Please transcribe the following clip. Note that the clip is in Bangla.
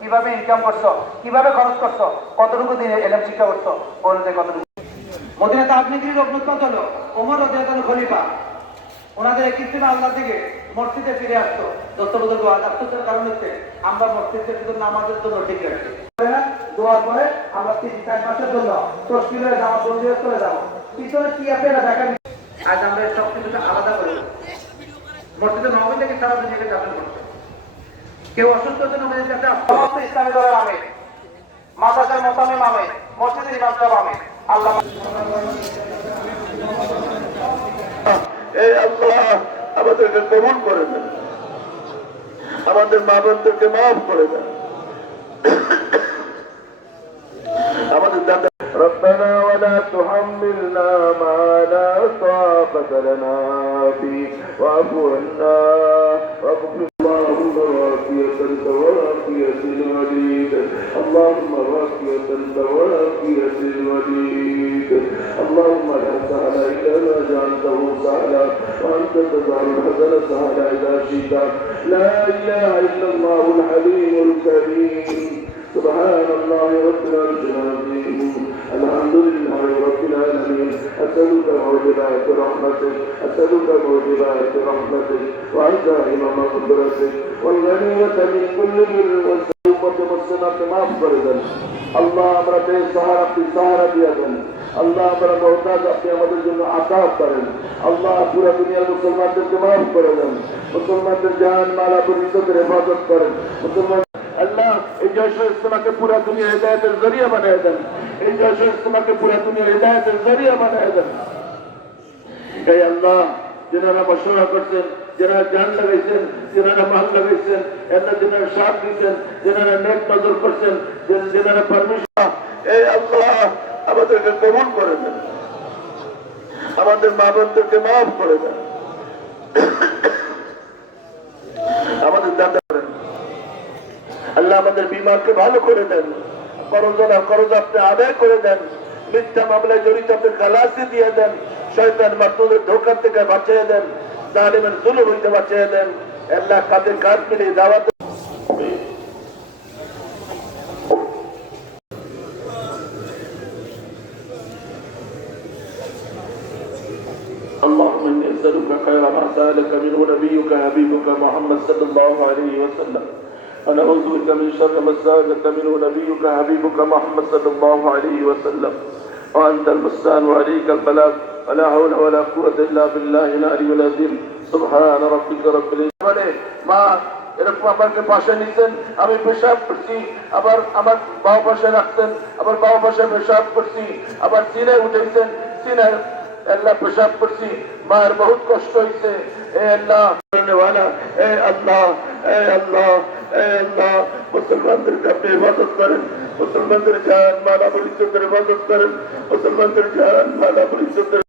কীভাবে ইনকাম করছ কীভাবে খরচ করছ কতটুকু দিনে এলাম শিক্ষা করছ অনুযায়ী কতটুকু মদিনাতে আগ্নেয়গিরি রোগ উৎপাদ হলো ওমর রাদিয়াল্লাহু খলিফা ওনাদের এক ইস্তিমা আল্লাহ থেকে মসজিদে ফিরে আসতো দস্তবদল দোয়া আফসোসের কারণ হচ্ছে আমরা মসজিদের ভিতর নামাজের জন্য ঠিক রাখছি দোয়ার পরে আমরা তিন চার মাসের জন্য তসবিল যাওয়া বন্ধু হয়ে চলে যাব। পিছনে কি আছে এটা আজ আমরা আলাদা করে থেকে সারা যাপন করছে কেউ অসুস্থ হচ্ছে নবমীর কাছে সমস্ত ইসলামী দলের আমি মাদ্রাসার মোতামিম আমি মসজিদের ইমাম সাহেব আমি আল্লাহ এই আল্লাহ আমাদেরকে কবুল করে দেন। আমাদের মা বোনদেরকে মাফ করে দেন। ولا تحملنا ما لا طاقة لنا به واعف عنا واغفر اللهم وافية وافية الوليد. اللهم وافية وافية الوليد. اللهم لا سهل إلا ما جعلته سهلا وأنت تجعل الحزن سهلا إذا شئت. لا إله إلا الله الحليم الكريم. سبحان الله رب العرش أسألك موجبات رحمتك أسألك موجبات رحمتك وعزائم مغفرتك والغنيمة من كل بر والسلومة والسنة মাফ করে দেন আল্লাহ আমরা বে সাহারা আপনি সাহারা দিয়ে দেন আল্লাহ আমরা মহতাজ আপনি আমাদের জন্য আকাশ করেন আল্লাহ পুরো দুনিয়ার মুসলমানদেরকে মাফ করে দেন মুসলমানদের জান মালা পরিষদের হেফাজত করেন মুসলমান আল্লাহ, এই জয়শ ইসলামকে পুরা দুনিয়া হেদায়তের জরিয়া বানিয়ে দেন। এই জয়শ ইসলামকে পুরা দুনিয়া হেদায়তের জরিয়া বানিয়ে দেন। এই আল্লাহ, যেনারা মশলা করছেন, যেনারা জান লাগাইছেন, যেনারা মাল লাগাইছেন এরা যেনারা সাপ দিচ্ছেন যেনারা নেট নজর করছেন যেনারা পারমিশন এই আল্লাহ, আমাদেরকে কবুল করে দেন। আমাদের মা বোনদেরকে মাফ করে দেন আমাদের দাদা করেন আল্লাহ আমাদের বিমারকে ভালো করে দেন করজনা করজ আপনি আদায় করে দেন মিথ্যা মামলায় জড়িত আপনি খালাসি দিয়ে দেন শয়তান মাতুদের ধোকার থেকে বাঁচিয়ে দেন জালিমের জুলুম হইতে বাঁচিয়ে দেন আল্লাহ কাদের কাজ মিলিয়ে দাওয়াত اللهم اني اسالك خير ما سالك منه نبيك حبيبك محمد صلى الله عليه وسلم ونعوذ بك من شر ما سالك منه نبيك حبيبك محمد صلى الله عليه وسلم وانت المستعان وعليك البلاغ ولا حول ولا قوه الا بالله العلي العظيم سبحان ربك رب العزه ما এরকম আমাকে পাশে নিতেন আমি পেশাব করছি আবার আমার বাও পাশে রাখতেন আবার বাও পাশে পেশাব করছি আবার সিনায় উঠেছেন সিনায় আল্লাহ পেশাব করছি। মায়ের বহুত কষ্ট হয়েছে এ আল্লাহ এ আল্লাহ এ আল্লাহ এ আল্লাহ। মুসলমানদেরকে আপনি হেফাজত করেন। মুসলমানদের জান মালা পরিচয় হেফাজত করেন। মুসলমানদের জান মালা পরিচয়